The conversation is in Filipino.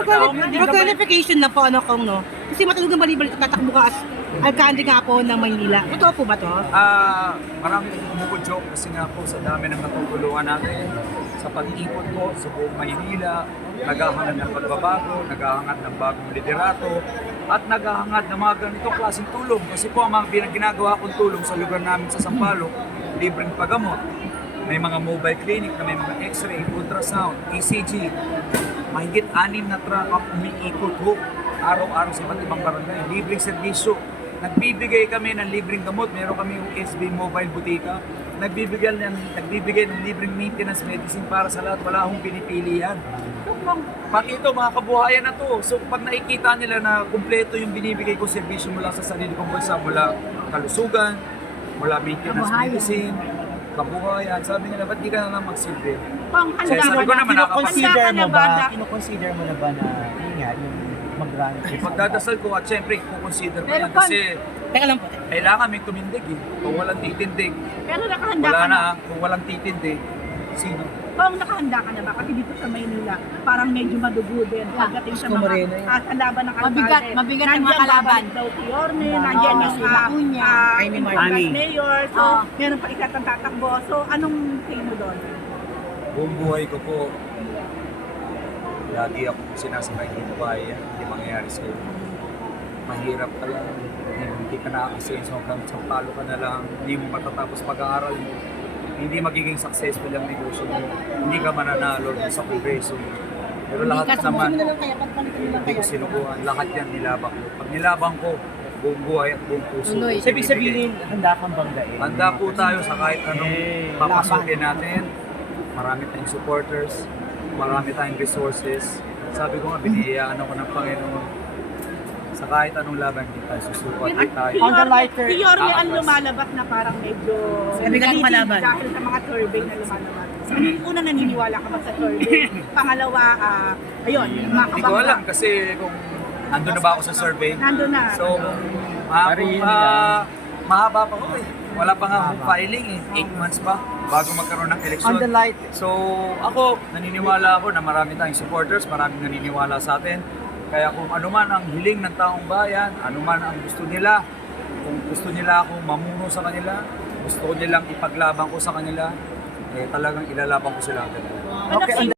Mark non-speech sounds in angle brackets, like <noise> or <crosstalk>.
for, quali- for qualification na po, ano kong, no? Kasi matulog na balibalik tatakbo ka as alcalde nga po ng Maynila. Totoo po ba to? Ah, marami kong bumubudyo kasi nga po sa dami ng natutulungan natin sa pag-ikot ko sa buong Maynila, naghahangad ng pagbabago, naghahangad ng bagong liderato, at naghahangad ng mga ganitong klaseng tulong. Kasi po ang mga ginagawa kong tulong sa lugar namin sa Sampaloc, libreng pagamot, may mga mobile clinic na may mga x-ray, ultrasound, ECG, mahigit anim na truck ang umiikot ho araw-araw sa iba't ibang barangay. Libreng serbisyo. Nagbibigay kami ng libreng gamot. Meron kami yung SB Mobile Butika. Nagbibigay ng, nagbibigay ng libreng maintenance medicine para sa lahat. Wala akong pinipili yan. Pati ito, mga kabuhayan na to. So pag nakikita nila na kumpleto yung binibigay ko serbisyo mula sa sarili kong bulsa, mula kalusugan, mula maintenance medicine, kabuhayan, sabi nila, ba't di ka na lang magsilbi? Pang Kasi handa sabi ko naman, na, nakapag- Consider handa ka mo na ba, na- kino-consider mo na ba na yun nga, yung mag-run? Pagdadasal ko at syempre kukonsider ko yan kasi Teka lang po. kailangan may tumindig eh. Kung walang titindig, Pero nakahanda wala ka na. na. Kung walang titindig, sino? Pang nakahanda ka na ba? Kasi dito sa Maynila, parang medyo madugo din pagdating sa mga Moreno ah, kalaban ng alkalde. Mabigat, mabigat yung mga Nandiyan kalaban. babalik daw si Yorme, nandiyan yung si ah, Lacuña. ah, Amy Martin. mayor. So, Oo. meron pa ikatang tatakbo. So, anong mo doon? Buong buhay ko po, lagi ako sinasakay dito kaya hindi mangyayari sa'yo. Mahirap ka lang, hindi, ka nakakasenso hanggang sa palo ka na lang, hindi mo matatapos pag-aaral mo, hindi magiging successful ang negosyo mo, hindi ka mananalo sa kongreso mo. Pero lahat naman, hindi ko sinubukan, lahat yan nilabang ko. Pag nilabang ko, buong buhay at buong puso. Ibig binibigay. sabihin, handa kang banggain. Handa po tayo sa kahit anong Eh, papasukin natin. Marami tayong supporters, marami tayong resources. Sabi ko nga, binihiyaan ako ng Panginoon. Sa kahit anong laban, hindi tayo susuko at tayo. On the lighter, Si Yorme ang Aabas. lumalabas na parang medyo Sabi ka kalaban. dahil sa mga survey na lumalabas. Nanini- Una naniniwala ka ba sa survey? <laughs> Pangalawa, ah, ayun, Hindi ko alam kasi kung nandun na ba ako sa survey. Nandun na. So, ma Pero yun ma lang. mahaba pa ko eh. Wala pa nga akong filing eh. 8 months pa bago magkaroon ng eleksyon. on the light, So, ako, naniniwala ako na marami tayong supporters, maraming naniniwala sa atin. Kaya kung ano man ang hiling ng taong bayan, ano man ang gusto nila, kung gusto nila akong mamuno sa kanila, gusto nilang ipaglaban ko sa kanila, eh talagang ilalaban ko sila. Ano Okay,